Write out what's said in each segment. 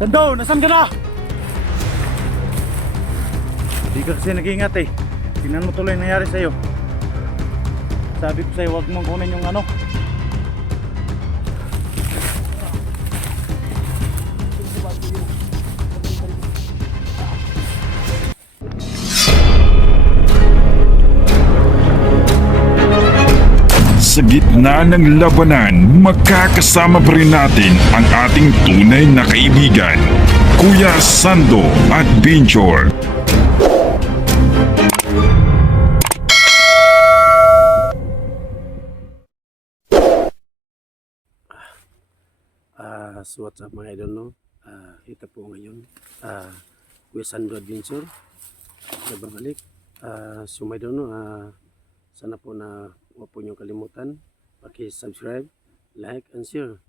Sando, nasan ka na? Hindi ka kasi nag-iingat eh. Tingnan mo tuloy nangyari sa'yo. Sabi ko sa'yo, huwag mong kunin yung ano. Sa gitna ng labanan, makakasama pa rin natin ang ating tunay na kaibigan, Kuya Sando Adventure. So what's up mga idol, no? Kita po ngayon Kuya Sando Adventure nagbabalik. So mga idol, no, sana po na huwag po niyong kalimutan paki-subscribe, like, and share.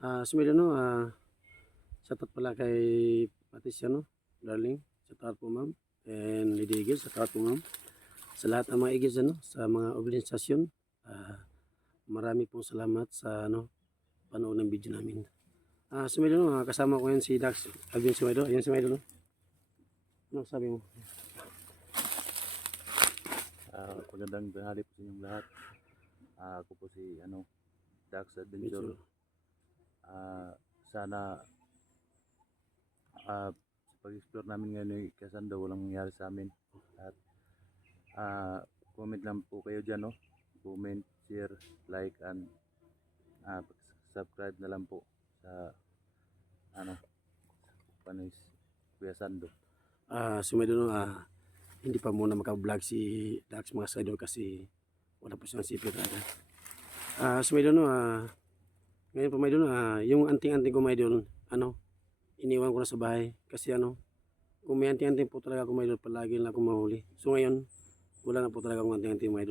So mga idol, no, shoutout pala kay Patricia, no, darling, shoutout po ma'am, and Lady Eagles, shoutout po ma'am, sa lahat ng mga Eagles, ano, sa mga organisasyon. Marami pong salamat sa panood ng video namin. So may kasama ko yan si Dax. Sabi si Maido. Ayan si Maido, no? Ano sabi mo? Magandang tanghali po sa inyong lahat. Ako po si Dax Adventure. Sana sa pag-explore namin ngayon ay kasando walang nangyari sa amin. At comment lang po kayo dyan, no? Comment, share, like, and subscribe na lang po sa panis Kuya Sando. So may hindi pa muna maka-vlog si Dax mga idol kasi wala po siyang sipit agad. So may ngayon po may yung anting-anting ko may iniwan ko na sa bahay kasi kung may anting-anting po talaga ako may palagi na ako mahuli. So ngayon wala na po talaga akong anting-anting may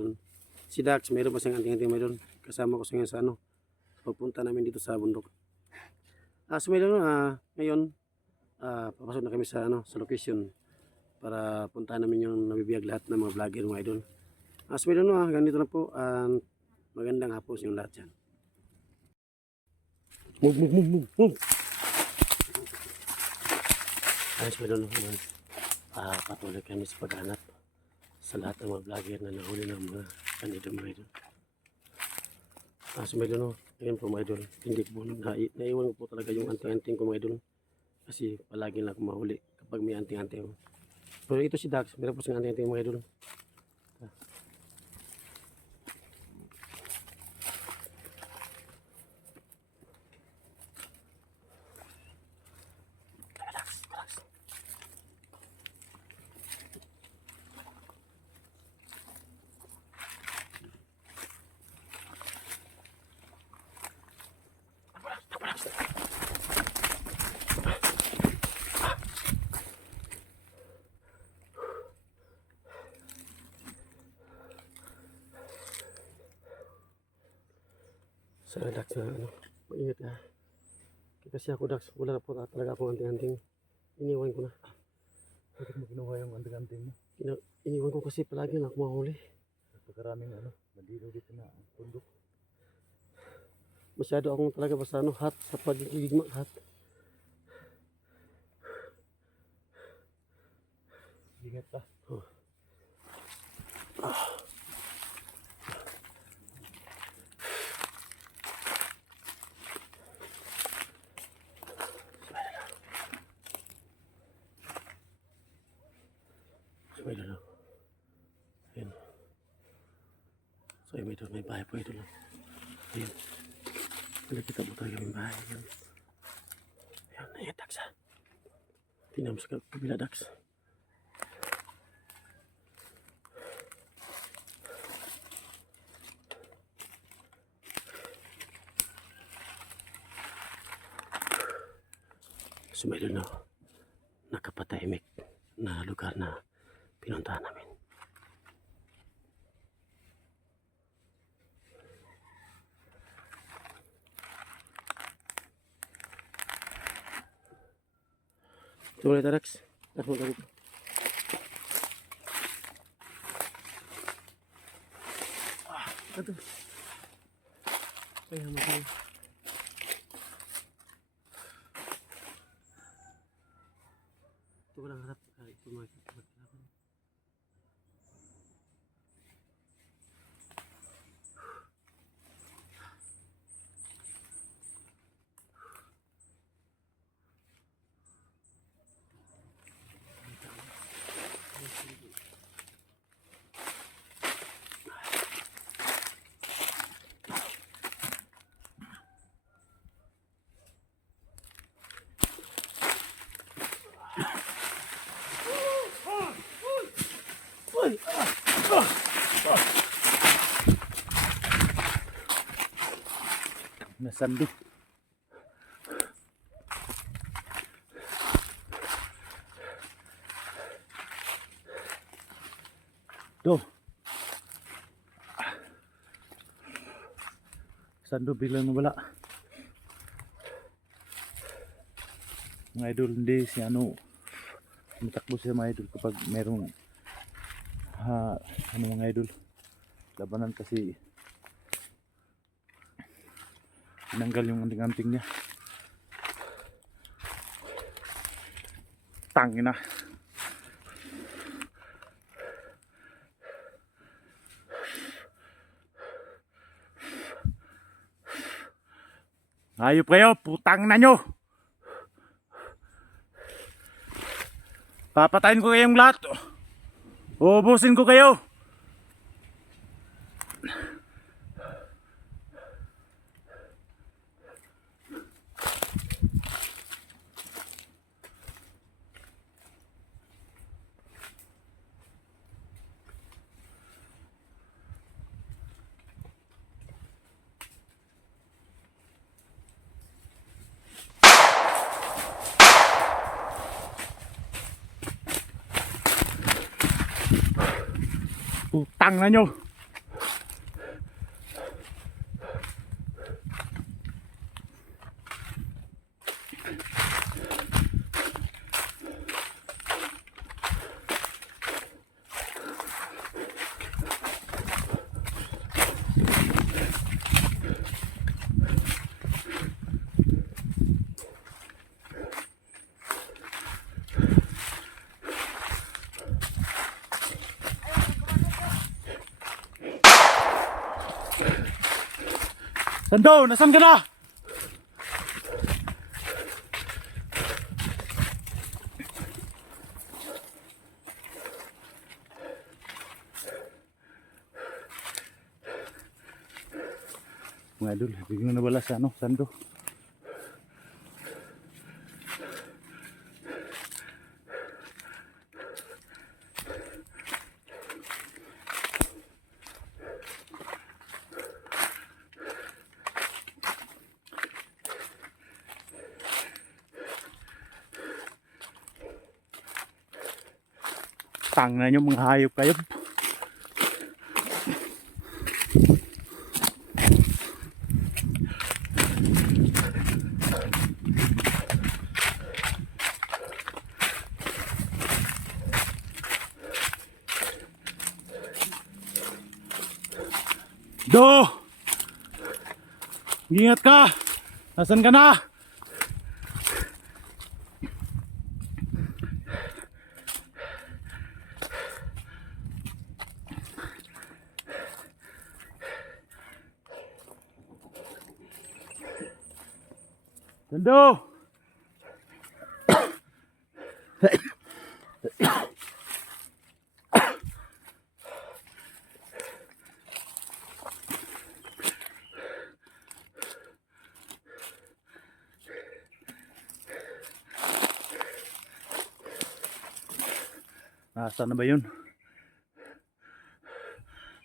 si Dax mayroon pa siyang anting-anting may kasama ko sa ngayon sa pagpunta namin dito sa bundok. So may ngayon papasok na kami sa location para puntahan namin yung nabibiyag lahat ng mga vlogger mga idol. So may ganito na po, magandang hapon sa yung lahat yan. Move. Ayos may patuloy kami sa paghanap sa lahat ng mga vlogger na nahuli ng mga kandido mga idol. So may ngayon po mga idol, hindi ko po naiwan ko po talaga yung anting-anting ko mga idol kasi palagi lang ako mahuli kapag may anting-anting. Pero ito si Dax, meron po siyang anting-anting mga idol. Sa Dax na maingat ka. Kasi ako Dax, wala na po talaga akong anting-anting. Iniwan ko na. Bakit mo kinuha yung anting-anting mo? Iniwan ko kasi palagi na ako mahuli. Pagkaraming bandilo dito na ang bundok. Masyado akong talaga basta hot sa pagigigma hot. Ingat ka. Ayan. So may bahay po ito lang. Ayan. Nakita mo talaga may bahay. Ayan. Ayan, Dax. Tingnan mo sa kabila, Dax. So may nakapatahimik na lugar na pinuntahan namin. Tuloy Dax. Ako dito. Ito. Kaya matay. Dito ko lang harap. Ito magkalaban. Nasando. Tuh. Sando biglang nawala. Mga idol, hindi si ano, matakbo siya mga idol kapag merong ano mga idol, labanan kasi tinanggal yung anting-anting niya. Tangina. Hayop kayo, putang na nyo. Papatayin ko kayong lahat. Uubusin ko kayo. Putang na nyo. Sando, nasan ka na? Mga idol, biglang nawala sa ano, Sando. Tang na nyo mga hayop kayo. Do! Ingat ka! Nasaan ka na? Sando! Nasaan na ba yun?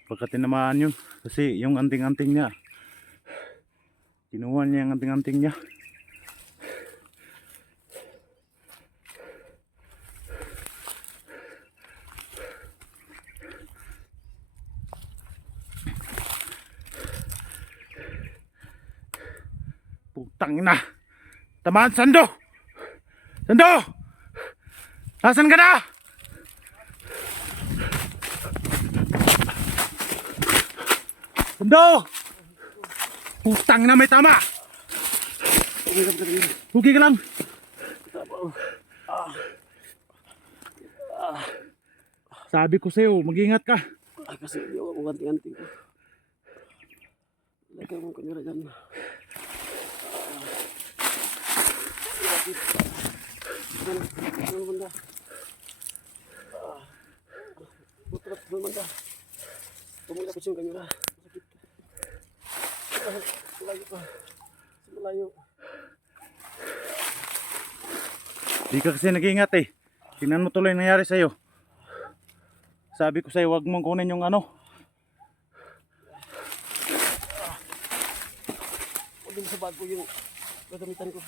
Pagka tinamaan yun, kasi yung anting-anting niya, kinuha niya yung anting-anting niya. Putang ina! Tamaan, Sando! Sando! Nasaan ka na? Sando! Putang ina, may tama! Okay ka lang. Sabi ko sa'yo, mag-ingat ka. Ay, kasi hindi ako anting-anting ko. Lagay mo kamera dyan. Ano banda? Putrap, ano banda? Pumulapit yung kamera. Masakit. Malayo pa. Malayo. Di ka kasi nag-ingat eh. Tingnan mo tuloy yung nangyari sa'yo. Sabi ko sa'yo, huwag mong kunin yung ano. Huwag din sa bag ko yung gagamitan ko.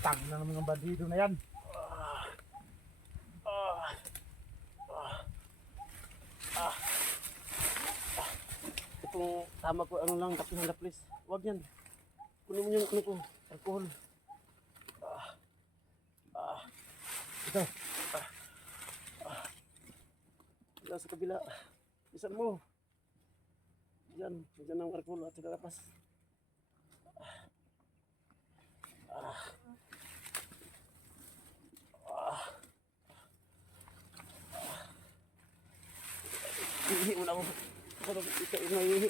Tang na naman ng bandido na yan. Itong tama ko, ano lang, tapis. Huwag yan. Kunin mo yung ano ko, alcohol. Ito. Wala sa kabila. Isan mo. Diyan ang alcohol at saka kapas. Ihi mo na ako. Sarap ito yung mahihi.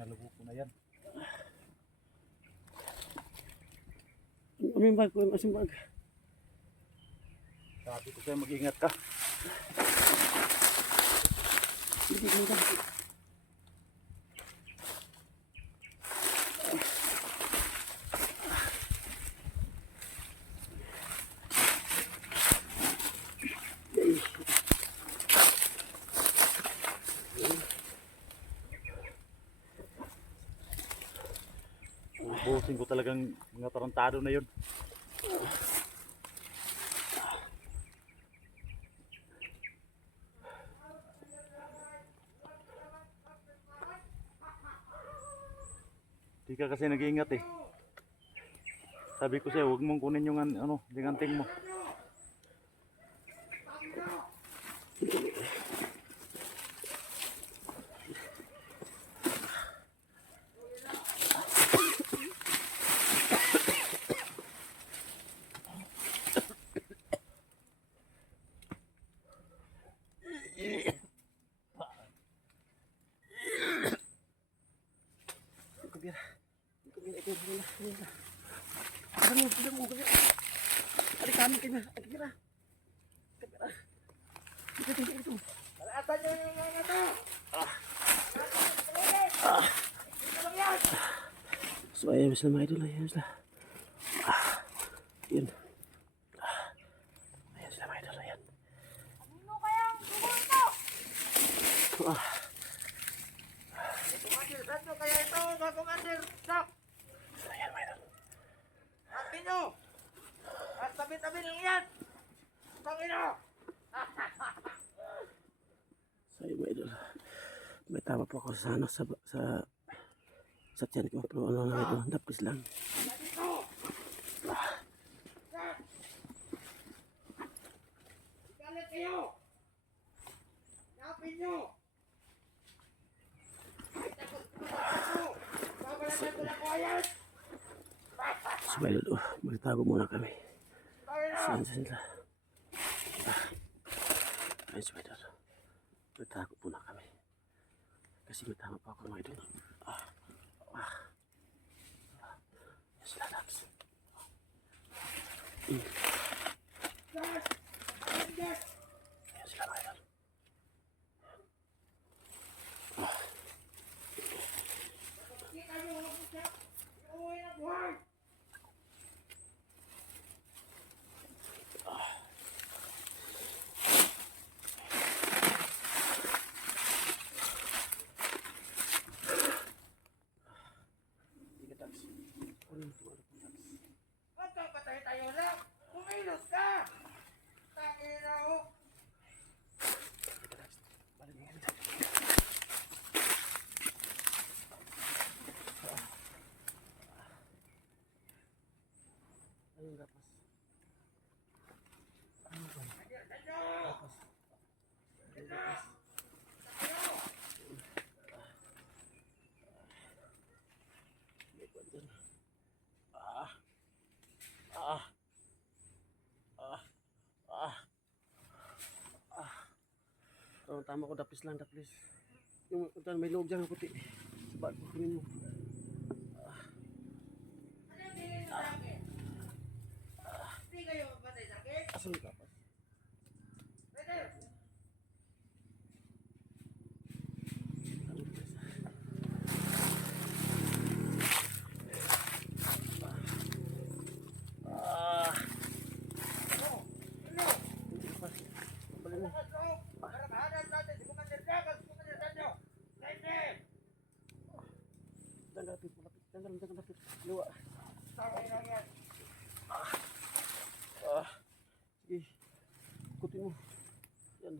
Nalubo ko na yan. Aming bag ko, aming bag. Sabi ko sa'yo, mag-ingat ka. Hindi ko na. Buhusin ko talagang mga tarantado na yun. Di ka kasi nag-iingat eh. Sabi ko sa'yo, huwag mong kunin yung ano, yung anting mo. So ayan sila mga idol, ayan sila. Yun. Ayan sila mga idol, ayan. Ano kayang sumo ito? Saan kaya ito? Kakumandir! Stop! Ayan mga idol. Atin nyo! At tabi-tabi lang yan! Tangina! So ayan mga idol. May tama po ako sa ano, sa tiyan ko. Pero ano lang ito, dapis lang. Galit kayo! Yapin nyo! Babalatan ko na quiet! So mga idol, magtago muna kami. Saan sila? Ayun si mga idol. Magtago muna kami. Kasi may tama pa ako mga idol. Ayun sila, Dax. Ayun sila mga idol. Kita nyo mga pusa! Iuwi na buhay! Sige, Dax. Magkapatay tayo lang! Kumilos ka! Tangina mo! tama ko, dapis lang, dapis. Yung may loob dyan, puti. Sabag ko kunin mo. Ano yung bilhin mo sa akin? Hindi kayo mapatay sa akin? Asan yung kapas? Pwede. Ano? Balik mo. Sa loob. Para mahanap natin si Commander Dagas, Commander Sanyo. Pwede. Jangan lapit, lapit. Jangan lapit. Luwa. Tama lang yan. Sige. Ikutin mo. Yan.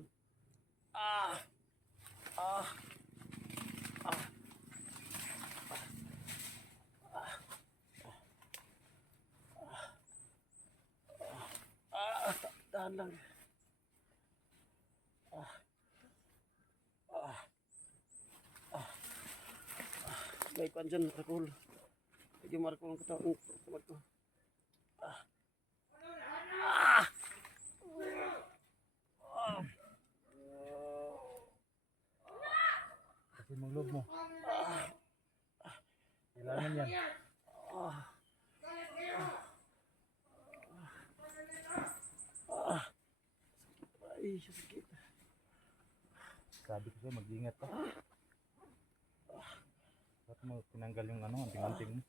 Tahan lang. May kwan dyan, Markol. Lagi Markol ang katawang kamad ko. Kasi mong loob mo. Kailangan yan. Ay, sakit. Sabi ko sa'yo, mag-iingat ka. Bakit mo tinanggal yung ano, anting-anting mo?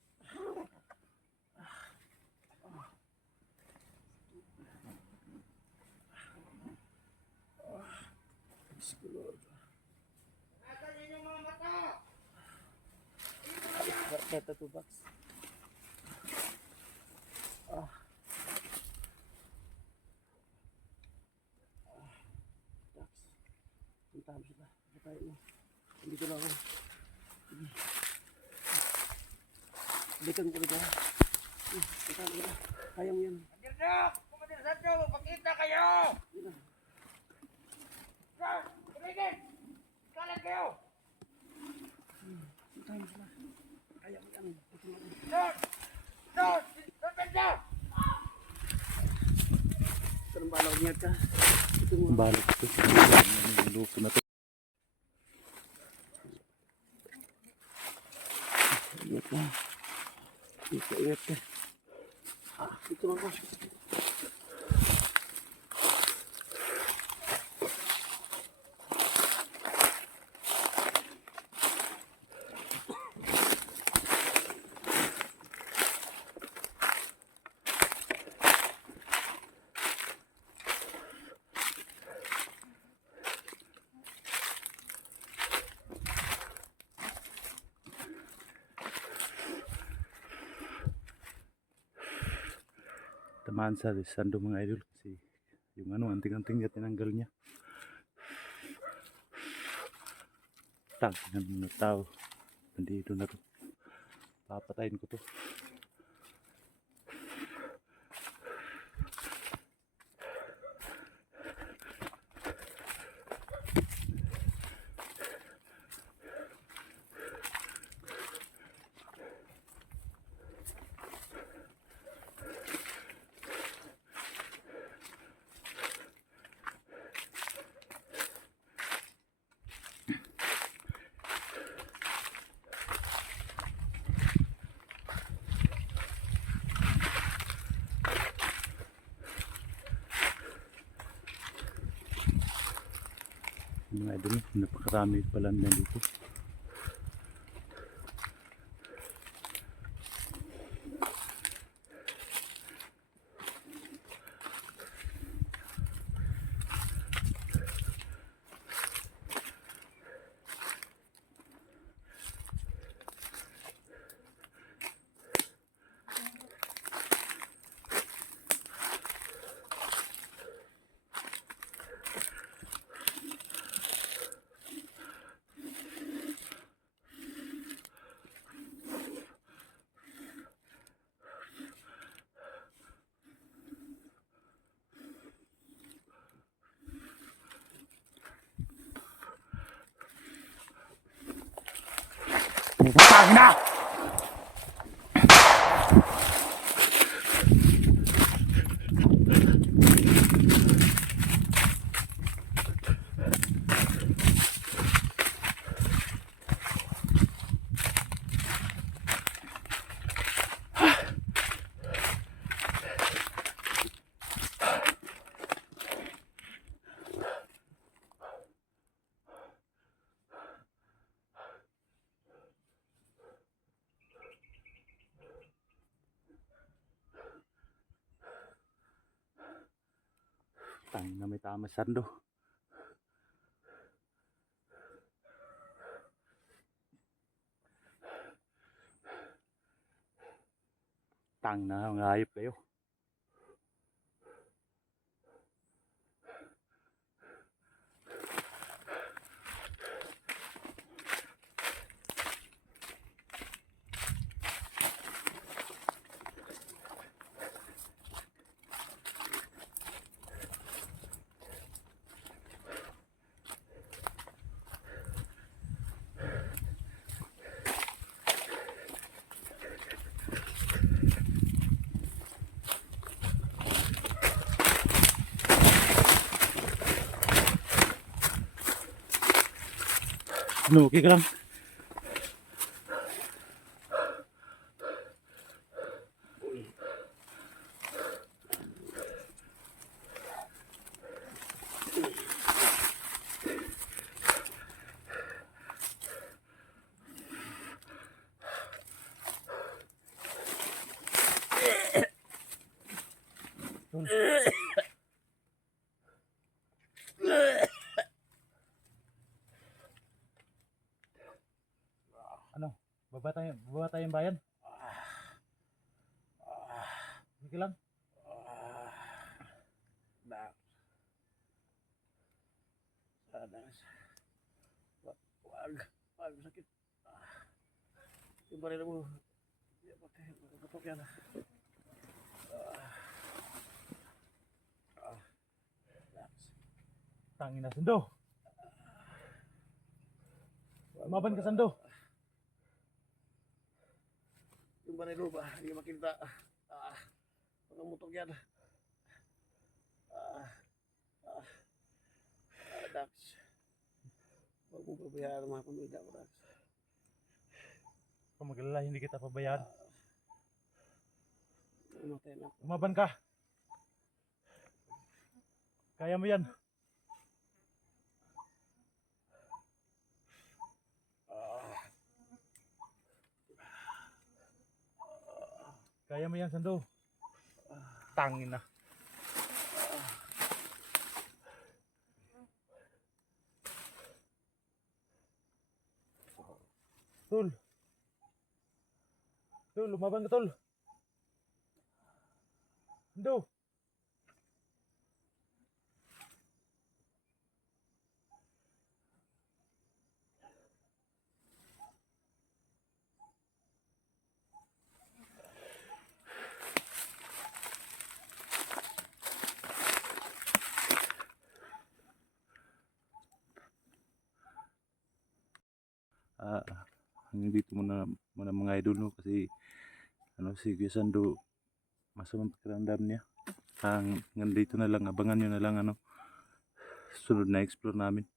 Nasaan yun yung mga mata? Better to box. Dax. Punta mo sila. Patay mo. Dito lang ako. Sige. Balikan ko dito. Punta mo sila. Kaya mo yan. Commander Dax, Commander Sanyo, magpakita kayo! Yun na. Sir, tumigil! Kalat kayo! Punta mo sila. Kaya mo yan. Ito mo yan. Sir! Sir! Sir! Ito ng balaw niya ka. Ito mo. Balik ito. Yung loob ko na to. Ingat ka. Ingat ka. Ito lang ako. Tamaan sa Sando mga idol kasi yung ano, anting-anting niya tinanggal niya. Tag ng mga tao. Nandito na to. Papatayin ko to. Mga idol, napakarami pala na dito. may tama Sando. Tang na, ang hayop kayo. Ano, okay ka lang? Ano? Baba tayong bayan? Okay lang? Dax. Dax. Wag, sakit. Yung baril mo. Katok yan. Dax. Tangin na, Sando. Umaban ka, Sando. Yung baril mo ba? Hindi makita. Pangamutok yan. Dax. Huwag mong pabayaan ang mga pamilya ko, Dax. Kung mag-alala, hindi kita pabayaan. Umatay na ako. Umaban ka. Kaya mo yan. Kaya mo yan, Sando. Tangin na. Tol. Tol, lumaban ka, Tol. Sando. Hanggang dito muna mga idol, no? Kasi ano, si Kuya Sando masamang pakiramdam niya. Hanggang dito na lang, abangan nyo na lang ano, sunod na explore namin.